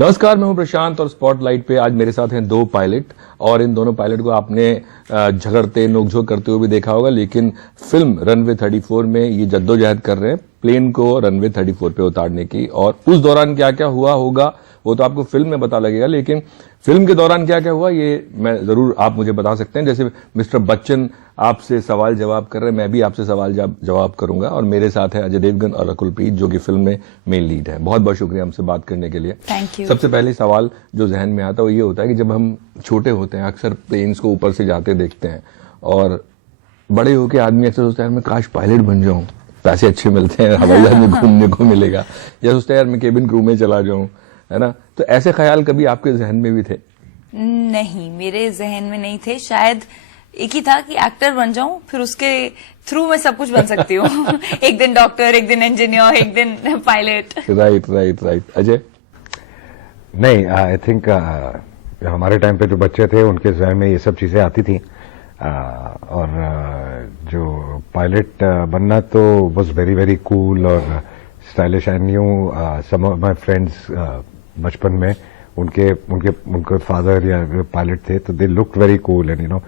नमस्कार, मैं हूं प्रशांत और स्पॉटलाइट पे आज मेरे साथ हैं दो पायलट और इन दोनों पायलट को आपने झगड़ते नोकझोंक करते हुए भी देखा होगा, लेकिन फिल्म रनवे 34 में ये जद्दोजहद कर रहे हैं प्लेन को रनवे 34 पे उतारने की। और उस दौरान क्या क्या हुआ होगा वो तो आपको फिल्म में पता लगेगा, लेकिन फिल्म के दौरान क्या क्या हुआ ये मैं जरूर आप मुझे बता सकते हैं। जैसे मिस्टर बच्चन आपसे सवाल जवाब कर रहे हैं, मैं भी आपसे सवाल जवाब करूंगा और मेरे साथ है अजय देवगन और रकुल प्रीत जो कि फिल्म में मेन लीड है। बहुत बहुत शुक्रिया हमसे बात करने के लिए। Thank you. सबसे पहले सवाल जो जहन में आता है वो ये होता है कि जब हम छोटे होते हैं अक्सर प्लेन्स को ऊपर से जाते देखते हैं और बड़े होके आदमी अक्सर सोचता है मैं काश पायलट बन जाऊं, पैसे अच्छे मिलते हैं, हवाई जहाज में घूमने को मिलेगा, या सोचता है यार मैं केबिन क्रू में चला जाऊं, है ना। तो ऐसे ख्याल कभी आपके जहन में भी थे? नहीं, मेरे जहन में नहीं थे। शायद एक ही था कि एक्टर बन जाऊं, फिर उसके थ्रू मैं सब कुछ बन सकती हूँ। एक दिन डॉक्टर, एक दिन इंजीनियर, एक दिन पायलट। राइट। अजय? नहीं, आई थिंक हमारे टाइम पे जो बच्चे थे उनके जहन में ये सब चीजें आती थी और जो पायलट बनना तो वाज वेरी वेरी कूल और stylish. I knew some of my friends बचपन में उनके फादर या पायलट थे, तो they looked very cool and you know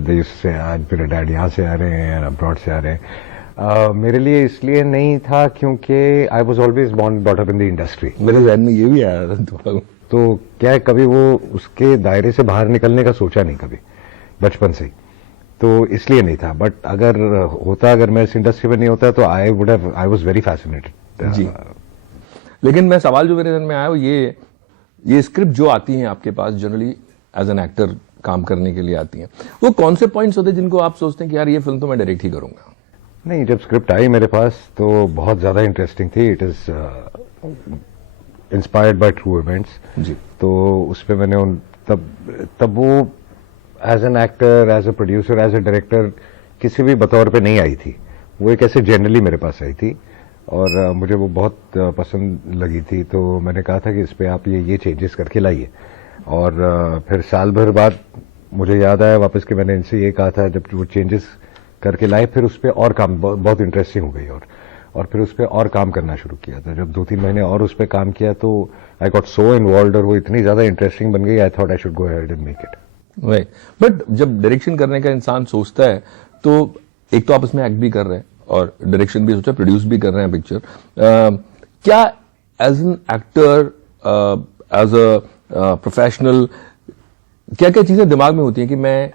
they say आज मेरे डैड यहाँ से आ रहे हैं, अब्रॉड से आ रहे हैं। मेरे लिए इसलिए नहीं था क्योंकि I was always born brought up in the industry. मेरे जहन में ये भी आया था। तो क्या है, कभी वो उसके दायरे से बाहर निकलने का सोचा नहीं कभी बचपन से ही, तो इसलिए नहीं था। बट अगर मैं इस इंडस्ट्री में नहीं होता तो आई वॉज वेरी फैसिनेटेड। जी, लेकिन मैं सवाल जो मेरे जहन में आया वो ये स्क्रिप्ट जो आती हैं आपके पास जनरली एज एन एक्टर काम करने के लिए आती हैं, वो कौन से पॉइंट्स होते हैं जिनको आप सोचते हैं कि यार ये फिल्म तो मैं डायरेक्ट ही करूंगा? नहीं, जब स्क्रिप्ट आई मेरे पास तो बहुत ज्यादा इंटरेस्टिंग थी। It is inspired by true events. जी। तो उस पर मैंने तब वो as an actor, as a producer, as a director किसी भी बतौर पे नहीं आई थी। वो एक ऐसे जनरली मेरे पास आई थी और मुझे वो बहुत पसंद लगी थी। तो मैंने कहा था कि इस पे आप ये चेंजेस करके लाइए। और फिर साल भर बाद मुझे याद आया वापस कि मैंने इनसे ये कहा था, जब वो चेंजेस करके लाए फिर उस पर और काम बहुत इंटरेस्टिंग हो गई और फिर उस पर और काम करना शुरू किया था। जब 2-3 महीने और उस पर काम किया तो आई गॉट सो इन्वॉल्व्ड और वो इतनी ज्यादा इंटरेस्टिंग बन गई, I thought I should go ahead and make it. Right, but जब डायरेक्शन करने का इंसान सोचता है तो एक तो आप उसमें एक्ट भी कर रहे हैं और डायरेक्शन भी सोचा, प्रोड्यूस भी कर रहे हैं पिक्चर। क्या as an actor, as a professional, क्या क्या चीजें दिमाग में होती हैं कि मैं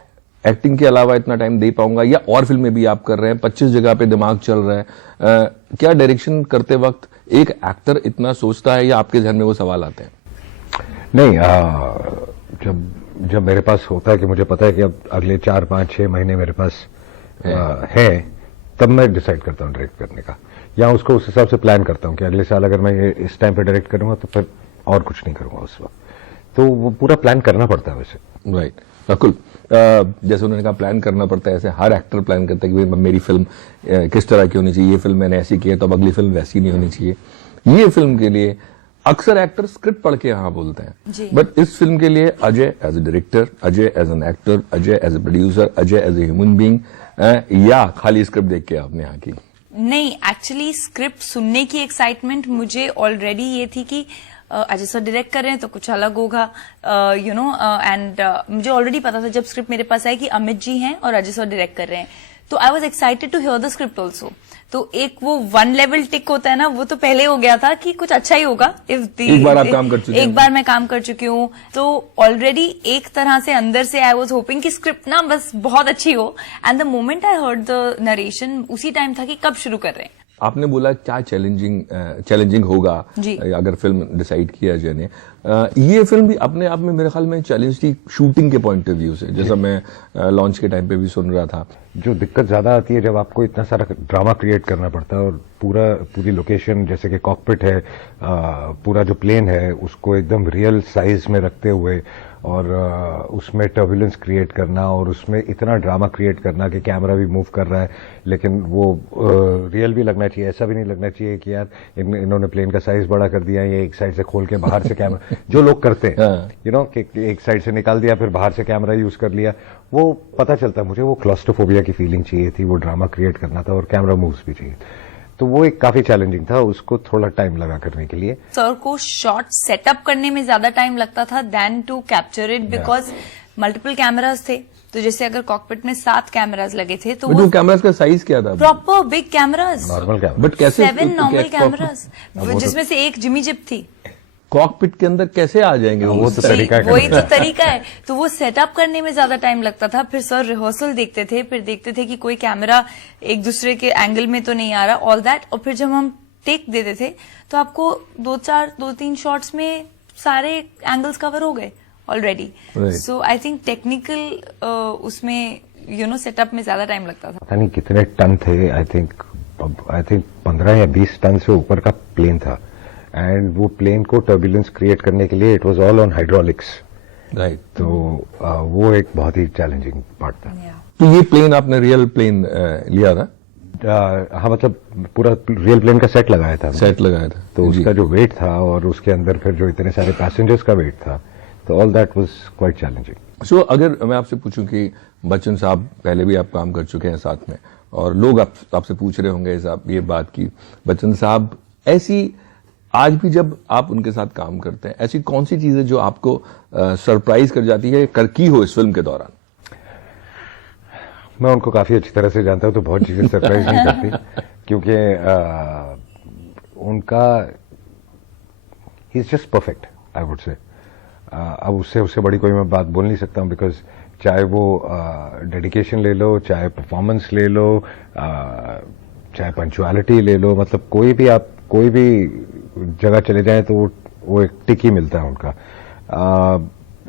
एक्टिंग के अलावा इतना टाइम दे पाऊंगा, या और फिल्में भी आप कर रहे हैं, 25 जगह पे दिमाग चल रहा है, क्या डायरेक्शन करते वक्त एक एक्टर इतना सोचता है या आपके ध्यान में वो सवाल आते हैं? नहीं, जब मेरे पास होता है कि मुझे पता है कि अब अगले 4-5-6 महीने मेरे पास है, तब मैं डिसाइड करता हूँ डायरेक्ट करने का, या उसको उस हिसाब से प्लान करता हूँ कि अगले साल अगर मैं इस टाइम पे डायरेक्ट करूंगा तो फिर और कुछ नहीं करूंगा उस वक्त। तो वो पूरा प्लान करना पड़ता है वैसे। राइट। रकुल, जैसे उन्होंने कहा प्लान करना पड़ता है, ऐसे हर एक्टर प्लान करता है कि भाई मेरी फिल्म किस तरह की होनी चाहिए, ये फिल्म मैंने ऐसी की है तो अब अगली फिल्म वैसी नहीं होनी चाहिए। ये फिल्म के लिए अक्सर एक्टर स्क्रिप्ट पढ़ के यहाँ बोलते हैं, बट इस फिल्म के लिए Ajay as a director, Ajay as an actor, Ajay as a producer, Ajay as a human being, या खाली स्क्रिप्ट देख के आपने यहाँ की? नहीं, एक्चुअली स्क्रिप्ट सुनने की एक्साइटमेंट मुझे ऑलरेडी ये थी कि अजय सर डायरेक्ट कर रहे हैं तो कुछ अलग होगा, यू नो, एंड मुझे ऑलरेडी पता था जब स्क्रिप्ट मेरे पास आया कि अमित जी हैं और अजय सर डायरेक्ट कर रहे हैं, तो I was excited to hear the script also. तो एक वो 1 लेवल टिक होता है ना, वो तो पहले हो गया था कि कुछ अच्छा ही होगा। एक बार आप काम कर चुके हैं? एक बार मैं काम कर चुकी हूँ, तो ऑलरेडी एक तरह से अंदर से आई वॉज होपिंग कि स्क्रिप्ट ना बस बहुत अच्छी हो। And the moment I heard the narration, उसी टाइम था कि कब शुरू कर रहे हैं। आपने बोला क्या चैलेंजिंग होगा अगर फिल्म डिसाइड किया अजय ने। ये फिल्म भी अपने आप में मेरे ख्याल में चैलेंज थी शूटिंग के पॉइंट ऑफ व्यू से, जैसा मैं लॉन्च के टाइम पे भी सुन रहा था। जो दिक्कत ज्यादा आती है जब आपको इतना सारा ड्रामा क्रिएट करना पड़ता है और पूरी लोकेशन जैसे कि कॉकपिट है, पूरा जो प्लेन है उसको एकदम रियल साइज में रखते हुए और उसमें टर्बुलेंस क्रिएट करना और उसमें इतना ड्रामा क्रिएट करना कि कैमरा भी मूव कर रहा है लेकिन वो रियल भी लगना चाहिए। ऐसा भी नहीं लगना चाहिए कि यार इन्होंने प्लेन का साइज बड़ा कर दिया, ये एक साइड से खोल के बाहर से कैमरा जो लोग करते हैं यू नो कि एक साइड से निकाल दिया फिर बाहर से कैमरा यूज कर लिया, वो पता चलता है मुझे वो क्लॉस्ट्रोफोबिया की फीलिंग चाहिए थी, वो ड्रामा क्रिएट करना था और कैमरा मूव्स भी चाहिए। तो वो एक काफी चैलेंजिंग था, उसको थोड़ा टाइम लगा करने के लिए। सर को शॉट सेटअप करने में ज्यादा टाइम लगता था then to capture it, because multiple cameras थे। तो जैसे अगर कॉकपिट में 7 कैमरास लगे थे तो वो कैमरास का साइज क्या था? Proper big cameras, normal camera, but कैसे 7 नॉर्मल कैमरास, जिसमें से एक जिमी जिप थी। कॉकपिट के अंदर कैसे आ जाएंगे वो तो तरीका है, वही तो तरीका है। तो वो सेटअप करने में ज्यादा टाइम लगता था। फिर सर रिहर्सल देखते थे, फिर देखते थे कि कोई कैमरा एक दूसरे के एंगल में तो नहीं आ रहा, ऑल दैट। और फिर जब हम टेक देते थे तो आपको 2-3 शॉट्स में सारे एंगल्स कवर हो गए already. Right. So I think technical उसमें सेटअप में ज्यादा टाइम लगता था। पता नहीं कितने टन थे, आई थिंक 15 या 20 टन से ऊपर का प्लेन था। एंड वो प्लेन को टर्बुलेंस क्रिएट करने के लिए it was all on hydraulics, right. तो वो एक बहुत ही चैलेंजिंग पार्ट था। तो ये प्लेन आपने रियल प्लेन लिया था? हाँ, मतलब पूरा रियल प्लेन का सेट लगाया था, सेट लगाया था, तो उसका जो वेट था और उसके अंदर फिर जो इतने सारे पैसेंजर्स का वेट था, तो all that was quite challenging. So अगर मैं आपसे पूछूं कि बच्चन साहब पहले भी आप काम कर चुके हैं साथ में, और लोग आपसे पूछ रहे होंगे साहब ये बात की, बच्चन साहब ऐसी आज भी जब आप उनके साथ काम करते हैं, ऐसी कौन सी चीजें जो आपको सरप्राइज कर जाती है की हो इस फिल्म के दौरान? मैं उनको काफी अच्छी तरह से जानता हूं, तो बहुत चीजें सरप्राइज नहीं करती, क्योंकि उनका he is just perfect, I would say. अब उससे बड़ी कोई मैं बात बोल नहीं सकता हूं, बिकॉज चाहे वो डेडिकेशन ले लो, चाहे परफॉर्मेंस ले लो, चाहे पंक्चुअलिटी ले लो, मतलब कोई भी जगह चले जाए तो वो एक टिक ही मिलता है उनका।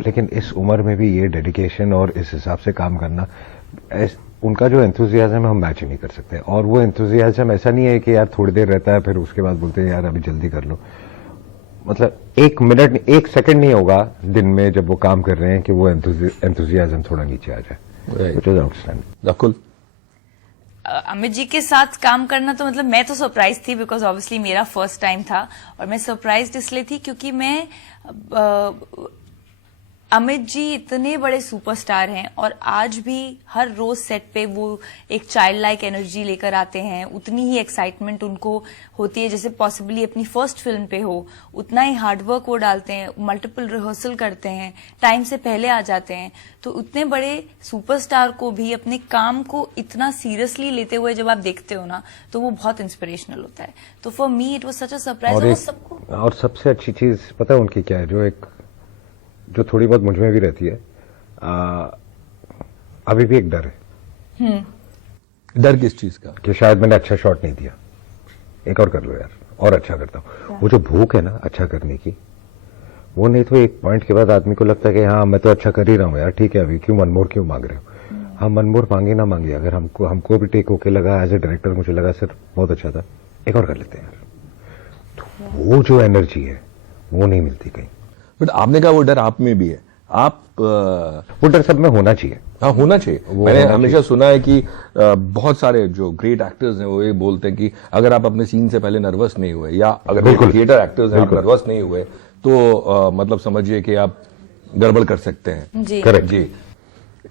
लेकिन इस उम्र में भी ये डेडिकेशन और इस हिसाब से काम करना, उनका जो एंथुजियाज्म है हम मैच नहीं कर सकते। और वो एंथुजियाज्म ऐसा नहीं है कि यार थोड़ी देर रहता है फिर उसके बाद बोलते हैं यार अभी जल्दी कर लो। मतलब 1 मिनट 1 सेकंड नहीं होगा दिन में जब वो काम कर रहे हैं कि वो एंथुजियाज्म थोड़ा नीचे आ जाए, which is outstanding. Rakul, Amit ji के साथ काम करना तो मतलब मैं तो सरप्राइज थी, बिकॉज ऑब्वियसली मेरा फर्स्ट टाइम था। और मैं सरप्राइज इसलिए थी क्योंकि मैं अमित जी इतने बड़े सुपरस्टार हैं और आज भी हर रोज सेट पे वो एक चाइल्ड लाइक एनर्जी लेकर आते हैं। उतनी ही एक्साइटमेंट उनको होती है जैसे पॉसिबली अपनी फर्स्ट फिल्म पे हो। उतना ही हार्डवर्क वो डालते हैं, मल्टीपल रिहर्सल करते हैं, टाइम से पहले आ जाते हैं। तो उतने बड़े सुपरस्टार को भी अपने काम को इतना सीरियसली लेते हुए जब आप देखते हो ना, तो वो बहुत इंस्पिरेशनल होता है। तो for me it was such a surprise. और सबसे अच्छी चीज पता है उनकी क्या है, जो थोड़ी बहुत मुझ में भी रहती है, अभी भी एक डर है। डर किस चीज का? कि शायद मैंने अच्छा शॉट नहीं दिया, एक और कर लो यार, और अच्छा करता हूं। वो जो भूख है ना अच्छा करने की, वो नहीं तो एक पॉइंट के बाद आदमी को लगता है कि हाँ मैं तो अच्छा कर ही रहा हूं यार, ठीक है अभी क्यों मनमोर क्यों मांग रहे हो। हम मनमोर मांगे ना मांगे, अगर हमको भी टेक होके लगा एज ए डायरेक्टर, मुझे लगा सर बहुत अच्छा था, एक और कर लेते हैं यार, तो वो जो एनर्जी है वो नहीं मिलती कहीं। बट आपने कहा वो डर आप में भी है, आप वो डर सब में होना चाहिए। हाँ होना चाहिए। मैंने हमेशा सुना है कि बहुत सारे जो ग्रेट एक्टर्स हैं वो ये बोलते हैं कि अगर आप अपने सीन से पहले नर्वस नहीं हुए, या अगर थिएटर एक्टर्स हैं आप नर्वस नहीं हुए, तो मतलब समझिए कि आप गड़बड़ कर सकते हैं। जी करेक्ट जी।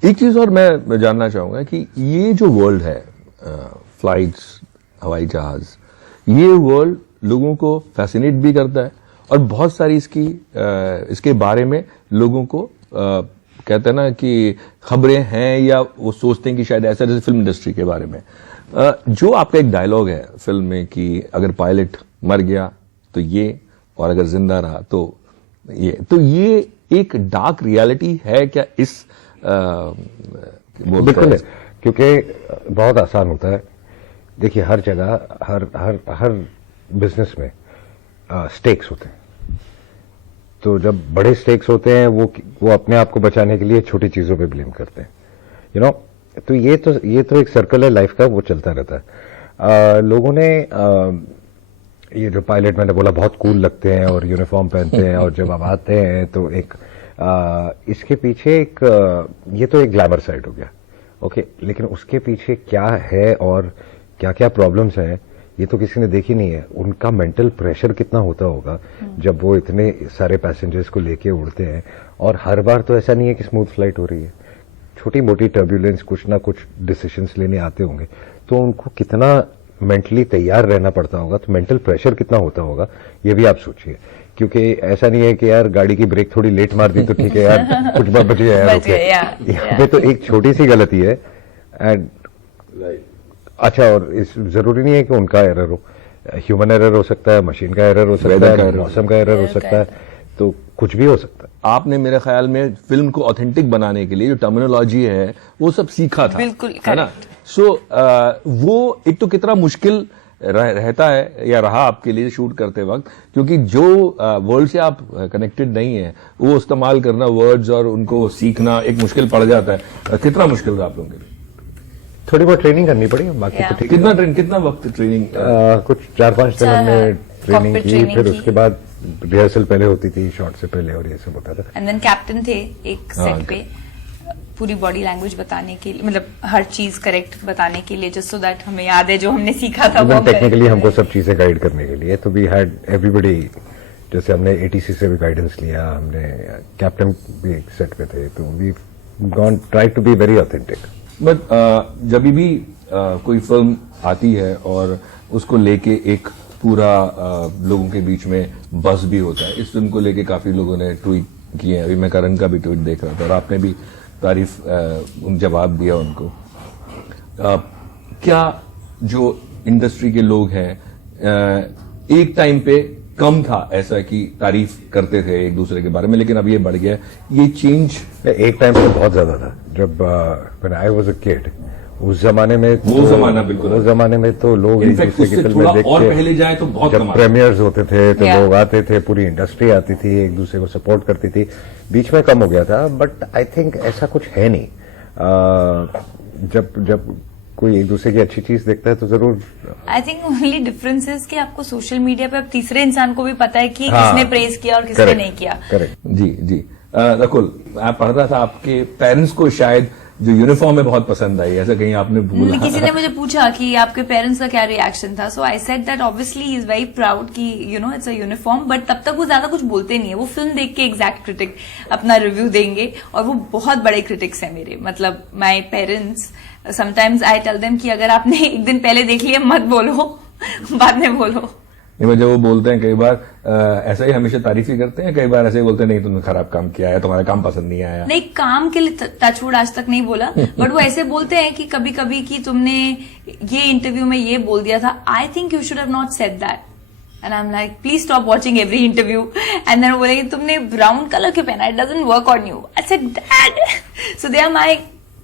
एक चीज और मैं जानना चाहूंगा कि ये जो वर्ल्ड है, फ्लाइट्स, हवाई जहाज, ये वर्ल्ड लोगों को फैसिनेट भी करता है और बहुत सारी इसके बारे में लोगों को कहते हैं ना कि खबरें हैं, या वो सोचते हैं कि शायद ऐसा, जैसे फिल्म इंडस्ट्री के बारे में जो आपका एक डायलॉग है फिल्म में कि अगर पायलट मर गया तो ये, और अगर जिंदा रहा तो ये एक डार्क रियलिटी है क्या इस बिल्कुल है, क्योंकि बहुत आसान होता है। देखिए हर जगह हर बिजनेस में स्टेक्स होते हैं, तो जब बड़े स्टेक्स होते हैं वो अपने आप को बचाने के लिए छोटी चीजों पे ब्लेम करते हैं, यू नो। तो ये तो एक सर्कल है लाइफ का, वो चलता रहता है। लोगों ने ये जो पायलट मैंने बोला बहुत कूल लगते हैं और यूनिफॉर्म पहनते हैं और जब आप आते हैं तो एक इसके पीछे ये तो एक ग्लैमर साइड हो गया, ओके। लेकिन उसके पीछे क्या है और क्या क्या प्रॉब्लम्स हैं ये तो किसी ने देखी नहीं है। उनका मेंटल प्रेशर कितना होता होगा जब वो इतने सारे पैसेंजर्स को लेके उड़ते हैं, और हर बार तो ऐसा नहीं है कि स्मूथ फ्लाइट हो रही है, छोटी मोटी टर्ब्यूलेंस, कुछ ना कुछ डिसीजंस लेने आते होंगे, तो उनको मेंटली तैयार रहना पड़ता होगा, तो मेंटल प्रेशर कितना होता होगा ये भी आप सोचिए। क्योंकि ऐसा नहीं है कि यार गाड़ी की ब्रेक थोड़ी लेट मार दी तो ठीक है यार कुछ बच गया यार, बच गया, ओके। या, यहाँ पे तो एक छोटी सी गलती है एंड अच्छा, और इस जरूरी नहीं है कि उनका एरर हो, ह्यूमन एरर हो सकता है, मशीन का एरर हो सकता वेदर का है, error मौसम का एरर हो सकता है, तो कुछ भी हो सकता है। आपने मेरे ख्याल में फिल्म को ऑथेंटिक बनाने के लिए जो टर्मिनोलॉजी है वो सब सीखा था, बिल्कुल, है ना? सो वो एक तो कितना मुश्किल रहता है या रहा आपके लिए शूट करते वक्त, क्योंकि जो वर्ल्ड से आप कनेक्टेड नहीं है वो इस्तेमाल करना वर्ड्स और उनको सीखना एक मुश्किल पड़ जाता है। कितना मुश्किल था आप लोगों के लिए? थोड़ी बहुत ट्रेनिंग करनी पड़ी, बाकी Yeah. तो ठीक है। कितना वक्त ट्रेनिंग? कुछ 4-5 दिन हमने ट्रेनिंग corporate की, training फिर की। उसके बाद रिहर्सल पहले होती थी, शॉट से पहले, और ये सब होता था। एंड देन कैप्टन थे एक हाँ, सेट पे पूरी बॉडी लैंग्वेज बताने के लिए, मतलब हर चीज करेक्ट बताने के लिए, जस्ट सो दैट हमें याद है जो हमने सीखा था वो इवन हम टेक्निकली correct हमको सब चीजें गाइड करने के लिए, तो वी हैड एवरीबडी। जैसे हमने एटीसी से भी गाइडेंस लिया, हमने कैप्टन भी एक सेट पे थे, तो we gonna try to be very authentic. But जब भी कोई फिल्म आती है और उसको लेके एक पूरा लोगों के बीच में बस भी होता है, इस फिल्म को लेके काफी लोगों ने ट्वीट किए हैं। अभी मैं करण का भी ट्वीट देख रहा था और आपने भी तारीफ जवाब दिया उनको। क्या जो इंडस्ट्री के लोग हैं एक टाइम पे कम था ऐसा कि तारीफ करते थे एक दूसरे के बारे में, लेकिन अब ये बढ़ गया, ये चेंज? एक टाइम पे बहुत ज्यादा था, जब when I was a kid, उस जमाने में वो जमाना बिल्कुल, उस जमाने में तो लोग एक इनफैक्ट दूसरे की उससे फिल्में थोड़ा देख और के, पहले जाए तो बहुत जब कम प्रीमियर्स होते थे तो Yeah. लोग आते थे, पूरी इंडस्ट्री आती थी, एक दूसरे को सपोर्ट करती थी। बीच में कम हो गया था, बट आई थिंक ऐसा कुछ है नहीं। जब कोई एक दूसरे की अच्छी चीज देखता है तो जरूर। I think only difference is कि आपको सोशल मीडिया पे अब तीसरे इंसान को भी पता है कि हाँ, किसने प्रेज किया और किसने correct, नहीं किया। करेक्ट। जी जी। रकुल, मैं पढ़ रहा था आपके पेरेंट्स को शायद जो यूनिफॉर्म है बहुत पसंद आई, ऐसा कहीं आपने भूला? किसी ने मुझे पूछा कि आपके पेरेंट्स का क्या रिएक्शन था, so I said that obviously he is very proud कि you know it's a uniform, but तब तक वो ज्यादा कुछ बोलते नहीं है। वो फिल्म देख के एग्जैक्ट क्रिटिक अपना रिव्यू देंगे, और वो बहुत बड़े क्रिटिक्स हैं मेरे, मतलब my parents. Sometimes I tell them कि अगर आपने एक दिन पहले देख लिया मत बोलो, बाद में बोलो। नहीं, जब वो बोलते हैं कई बार ऐसा ही हमेशा तारीफ ही करते हैं, कई बार ऐसे ही बोलते हैं नहीं तुमने खराब काम किया है, तुम्हारा काम पसंद नहीं आया। नहीं, काम के लिए टचवुड आज तक नहीं बोला, बट वो ऐसे बोलते हैं कि कभी कभी कि तुमने ये इंटरव्यू में ये बोल दिया था, I think you should have not said that. And I am like please stop watching every interview. And then वो बोलेंगे तुमने ब्राउन कलर क्यों पहना, it doesn't work on you. I said dad, so they are my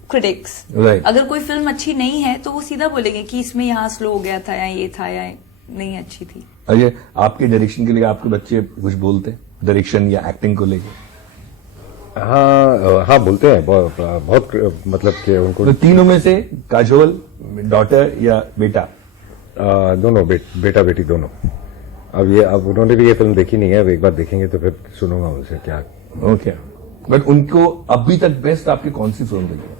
critics. Right. अगर कोई film अच्छी नहीं है तो वो सीधा बोलेंगे कि इसमें यहाँ स्लो हो गया था, या ये था, या नहीं अच्छी थी। अजय, आपके डायरेक्शन के लिए आपके बच्चे कुछ बोलते हैं डायरेक्शन या एक्टिंग को लेके? हाँ बोलते हैं बहुत मतलब कि उनको तो तीनों में से काजोल, डॉटर या बेटा? दोनों बेटा बेटी दोनों। अब उन्होंने भी ये फिल्म देखी नहीं है, अब एक बार देखेंगे तो फिर सुनूंगा उनसे क्या। ओके, बट उनको अभी तक बेस्ट आपकी कौन सी फिल्म लगी?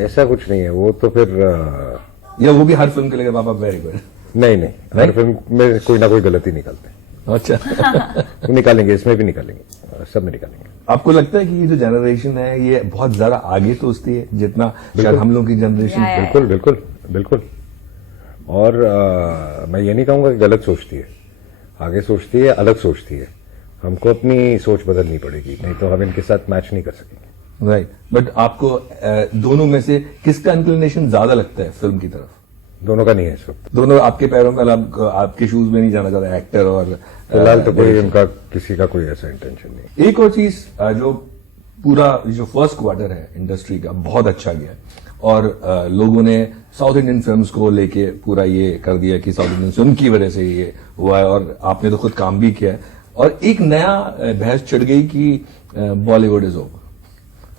ऐसा कुछ नहीं है, वो तो फिर या वो भी हर फिल्म के लिए पापा वेरी गुड? नहीं, हर फिल्म में कोई ना कोई गलती निकालते हैं। अच्छा। तो निकालेंगे, इसमें भी निकालेंगे, सब में निकालेंगे। आपको लगता है कि ये जो जनरेशन है ये बहुत ज्यादा आगे सोचती है जितना शायद हम लोग की जनरेशन? Yeah. बिल्कुल। और मैं ये नहीं कहूंगा कि गलत सोचती है, आगे सोचती है, अलग सोचती है। हमको अपनी सोच बदलनी पड़ेगी, नहीं तो हम इनके साथ मैच नहीं कर सकेंगे। राइट, बट आपको दोनों में से किसका इंक्लिनेशन ज्यादा लगता है फिल्म की तरफ? दोनों का नहीं है इस वक्त। दोनों आपके पैरों में, आपके शूज में नहीं जाना चाहता एक्टर और फिलहाल तो कोई उनका किसी का कोई ऐसा इंटेंशन नहीं। एक और चीज जो पूरा जो फर्स्ट क्वार्टर है इंडस्ट्री का बहुत अच्छा गया, और लोगों ने साउथ इंडियन फिल्म्स को लेके पूरा ये कर दिया कि साउथ इंडियन फिल्म की वजह से ये हुआ है, और आपने तो खुद काम भी किया है। और एक नया बहस छिड़ गई कि बॉलीवुड इज ओवर,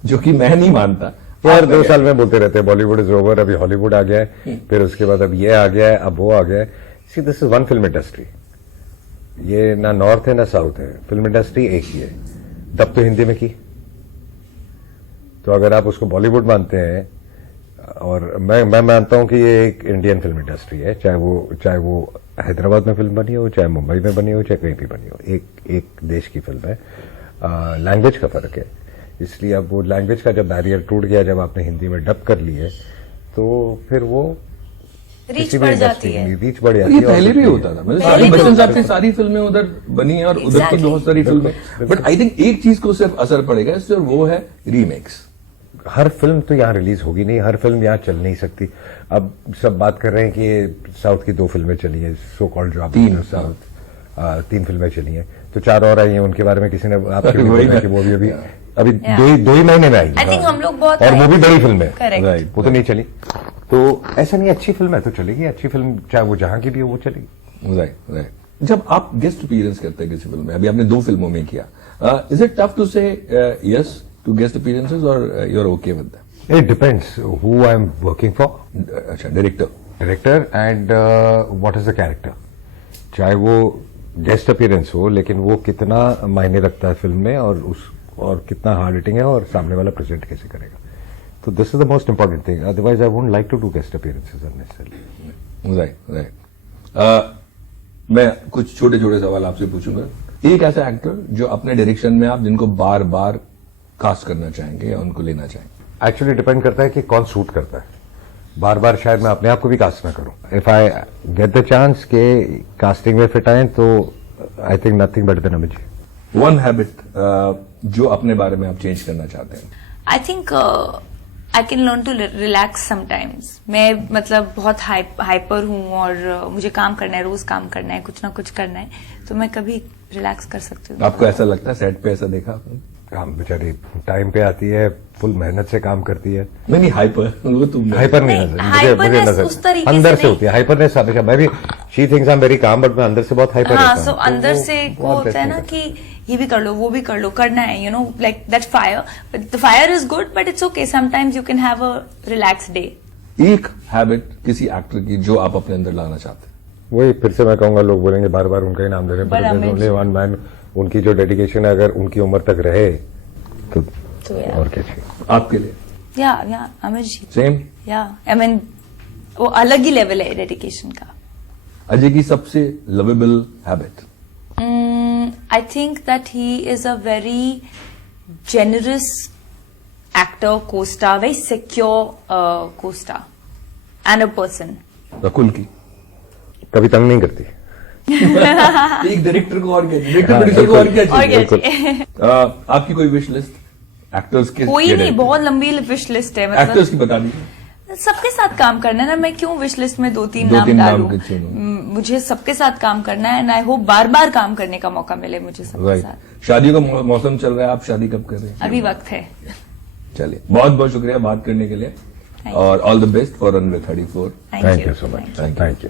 जो कि मैं नहीं मानता यार। 2 साल में बोलते रहते हैं बॉलीवुड इज ओवर, अभी हॉलीवुड आ गया है, फिर उसके बाद अब ये आ गया है, अब वो आ गया है। See, this is one film industry. ये ना नॉर्थ है ना साउथ है, फिल्म इंडस्ट्री एक ही है। तब तो हिंदी में की, तो अगर आप उसको बॉलीवुड मानते हैं, और मैं मानता हूं कि ये एक इंडियन फिल्म इंडस्ट्री है, चाहे वो हैदराबाद में फिल्म बनी हो, चाहे मुंबई में बनी हो, चाहे कहीं भी बनी हो, एक देश की फिल्म है। लैंग्वेज का फर्क है, इसलिए अब वो लैंग्वेज का जब बैरियर टूट गया, जब आपने हिंदी में डब कर लिए, तो फिर वो रीच किसी भी बढ़ इंडस्ट्री जाती है। की रीच बढ़ जाती ये है। और पहले कुछ भी नहीं होता है। था, मतलब पहले सारी भी बच्चन होता साहब की था। सारी फिल्में उधर बनी है और उधर की Exactly. बहुत सारी फिल्में, बट आई थिंक एक चीज को सिर्फ असर पड़ेगा इससे, और वो है रीमेक्स। हर फिल्म तो यहाँ रिलीज होगी नहीं, हर फिल्म यहाँ चल नहीं सकती। अब सब बात कर रहे हैं कि साउथ की 2 फिल्में चली हैं, सो कॉल्ड जो आप तीन, साउथ 3 फिल्में चली हैं, तो 4 और आई हैं, उनके बारे में किसी ने आपके लिए वही बोला ना। कि वो भी अभी Yeah. 2 ही महीने में आई आई थिंक हम लोग बहुत और वो भी बड़ी फिल्म है, करेक्ट। राइट, वो तो नहीं चली। तो ऐसा नहीं, अच्छी फिल्म है तो चलेगी, अच्छी फिल्म चाहे वो जहां की भी हो वो चलेगी। Right right. जब आप गेस्ट अपीयरेंस करते हैं किसी फिल्म में, अभी आपने 2 फिल्मों में किया, is it tough to say yes to guest appearances और you are okay with that? It depends who I am working for, अच्छा, director and what is the character. चाहे वो गेस्ट अपीयरेंस हो, लेकिन वो कितना मायने रखता है फिल्म में, और कितना हार्ड हिटिंग है, और सामने वाला प्रेजेंट कैसे करेगा। तो this is the most important thing, otherwise I wouldn't like to do guest appearances unnecessarily. Right right. मैं कुछ छोटे छोटे सवाल आपसे पूछूंगा। एक ऐसा एक्टर जो अपने डायरेक्शन में आप जिनको बार बार कास्ट करना चाहेंगे या उनको लेना चाहेंगे? एक्चुअली डिपेंड करता है कि कौन सूट करता है। बार बार शायद मैं अपने आप को भी कास्ट ना करूं। If I get the chance के कास्टिंग में फिट आए, तो I think nothing better than Amit. One habit जो अपने बारे में आप चेंज करना चाहते हैं? I think I can learn to relax sometimes. मैं मतलब बहुत हाइपर हूँ और मुझे काम करना है, रोज काम करना है, कुछ ना कुछ करना है, तो मैं कभी रिलैक्स कर सकती हूँ। आपको ऐसा लगता है सेट पे ऐसा देखा आपने? काम बेचारी टाइम पे आती है, फुल मेहनत से काम करती है। नहीं हाइपर, वो तुम हाइपर नहीं नहीं, नजर, hyperness नजर उस तरीके अंदर से से नहीं। होती है हाइपरनेस। हमेशा मैं भी, she thinks I am very calm, but मैं अंदर से बहुत हाइपर हाँ, रहता सो हूं। तो अंदर वो से वो बहुत होता है best ना नहीं कि ये भी कर लो, वो भी कर लो, करना है, you know, like that fire. But the fire is good, but it's okay, sometimes you can have a relax day. एक हैबिट किसी एक्टर की जो आप अपने अंदर लाना चाहते हैं? वही फिर से मैं कहूंगा, लोग बोलेंगे बार बार उनका ही नाम ले रहे But हैं, Amit ओनली वन मैन। उनकी जो डेडिकेशन है, अगर उनकी उम्र तक रहे तो yeah. और क्या चाहिए। आपके लिए या अमित जी, सेम? या आई मीन वो अलग ही लेवल है डेडिकेशन का। अजय की सबसे lovable habit? I think that he is a very generous actor, co-star, very secure co-star and a person. Rakul की? कभी तंग नहीं करती। एक डायरेक्टर को और क्या चाहिए? डायरेक्टर प्रोड्यूसर को और क्या और चाहिए? क्या चाहिए? आपकी कोई विश लिस्ट एक्टर्स के? कोई नहीं, बहुत लंबी विश लिस्ट है। एक्टर्स मतलब की बता दीजिए। सबके साथ काम करना है ना, मैं क्यों विश लिस्ट में 2-3 दो नाम तीन नाम डालूं? के चुनो। मुझे सबके साथ काम करना है, एंड आई होप बार बार काम करने का मौका मिले मुझे सबके राइट। साथ। शादियों का मौसम चल रहा है, आप शादी कब कर रहे हैं? अभी वक्त है। चलिए, बहुत बहुत शुक्रिया बात करने के लिए, Thank you. और all the best for runway 34। Thank thank you. You so much, Thank you. Thank you.